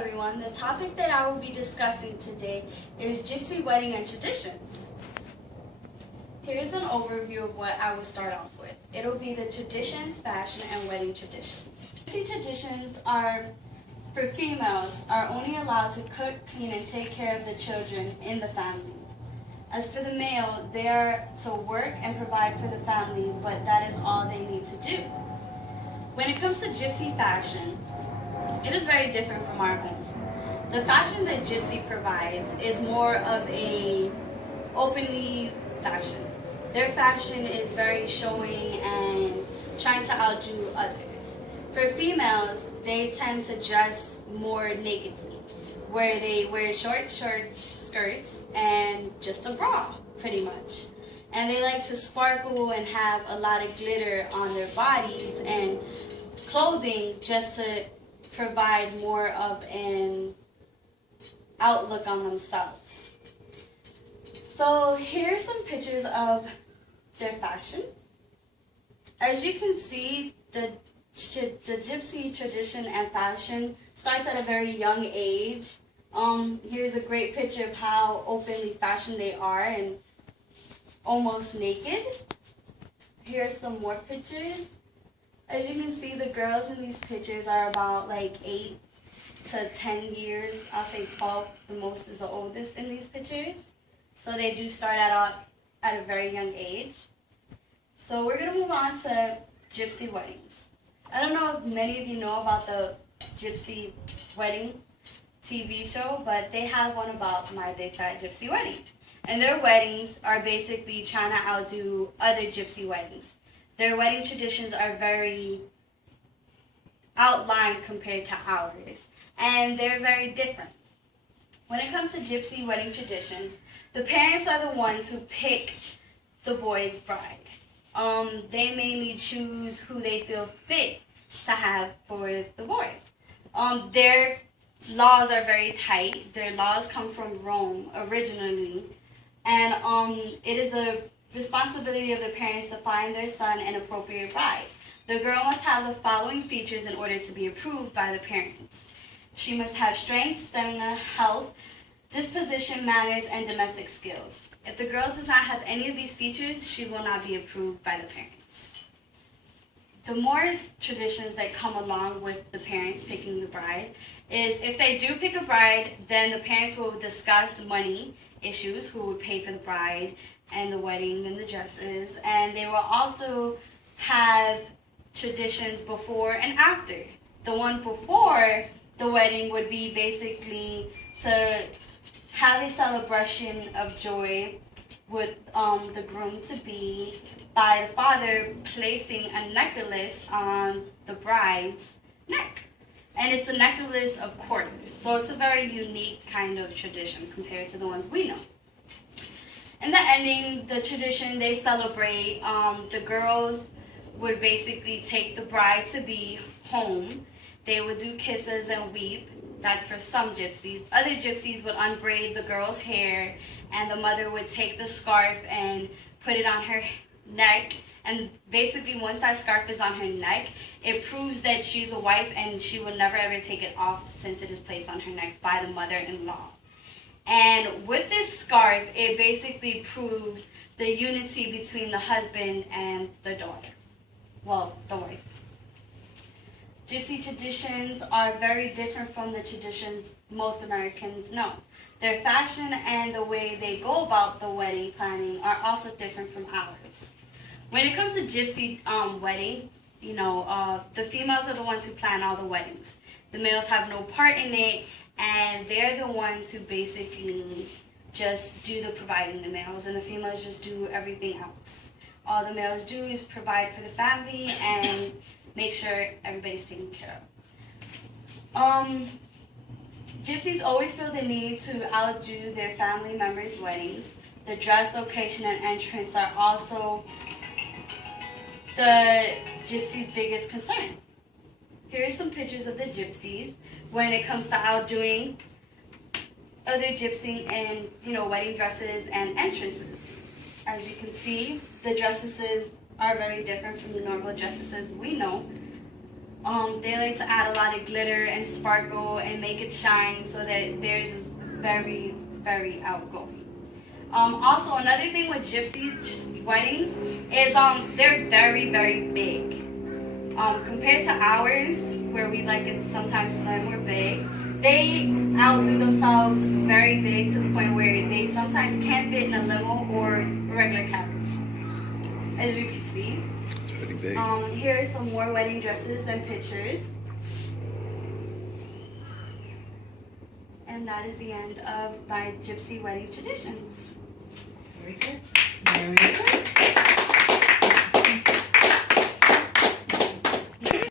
everyone. The topic that I will be discussing today is Gypsy wedding and traditions. Here's an overview of what I will start off with. It'll be the traditions, fashion, and wedding traditions. Gypsy traditions are, for females, are only allowed to cook, clean, and take care of the children in the family. As for the male, they are to work and provide for the family, but that is all they need to do. When it comes to Gypsy fashion, it is very different from our home. The fashion that Gypsy provides is more of a openly fashion. Their fashion is very showing and trying to outdo others. For females, they tend to dress more nakedly, where they wear short skirts and just a bra, pretty much. And they like to sparkle and have a lot of glitter on their bodies and clothing just to provide more of an outlook on themselves. So here's some pictures of their fashion. As you can see, the Gypsy tradition and fashion starts at a very young age. Here's a great picture of how openly fashioned they are and almost naked. Here are some more pictures. As you can see, the girls in these pictures are about like 8 to 10 years. I'll say 12, the most is the oldest in these pictures. So they do start at a very young age. So we're going to move on to Gypsy weddings. I don't know if many of you know about the Gypsy wedding TV show, but they have one about My Big Fat Gypsy Wedding. And their weddings are basically trying to outdo other Gypsy weddings. Their wedding traditions are very outlined compared to ours, and they're very different. When it comes to Gypsy wedding traditions, the parents are the ones who pick the boy's bride. They mainly choose who they feel fit to have for the boy. Their laws are very tight. Their laws come from Rome originally, and it is the responsibility of the parents to find their son an appropriate bride. The girl must have the following features in order to be approved by the parents. She must have strength, stamina, health, disposition, manners, and domestic skills. If the girl does not have any of these features, she will not be approved by the parents. The more traditions that come along with the parents picking the bride is if they do pick a bride, then the parents will discuss money issues, who would pay for the bride and the wedding and the dresses, and they will also have traditions before and after. The one before the wedding would be basically to have a celebration of joy with the groom-to-be by the father placing a necklace on the bride's neck. And it's a necklace of quarters, so it's a very unique kind of tradition compared to the ones we know. In the ending, the tradition they celebrate, the girls would basically take the bride-to-be home. They would do kisses and weep. That's for some gypsies. Other gypsies would unbraid the girl's hair, and the mother would take the scarf and put it on her neck. And basically, once that scarf is on her neck, it proves that she's a wife and she will never ever take it off since it is placed on her neck by the mother-in-law. And with this scarf, it basically proves the unity between the husband and the daughter. Well, the wife. Gypsy traditions are very different from the traditions most Americans know. Their fashion and the way they go about the wedding planning are also different from ours. When it comes to Gypsy wedding, the females are the ones who plan all the weddings. The males have no part in it, and they're the ones who basically just do the providing, the males, and the females just do everything else. All the males do is provide for the family and make sure everybody's taken care of. Gypsies always feel the need to outdo their family members' weddings. The dress, location, and entrance are also the Gypsies' biggest concern. Here are some pictures of the Gypsies when it comes to outdoing other Gypsy in wedding dresses and entrances. As you can see, the dresses are very different from the normal dresses we know. They like to add a lot of glitter and sparkle and make it shine so that theirs is very, very outgoing. Also, another thing with gypsies weddings is they're very, very big. Compared to ours, where we like it sometimes slim or big, they outdo themselves very big to the point where they sometimes can't fit in a limo or a regular carriage. As you can see. It's pretty big. Here are some more wedding dresses and pictures. And that is the end of my Gypsy wedding traditions. Very good. Very good.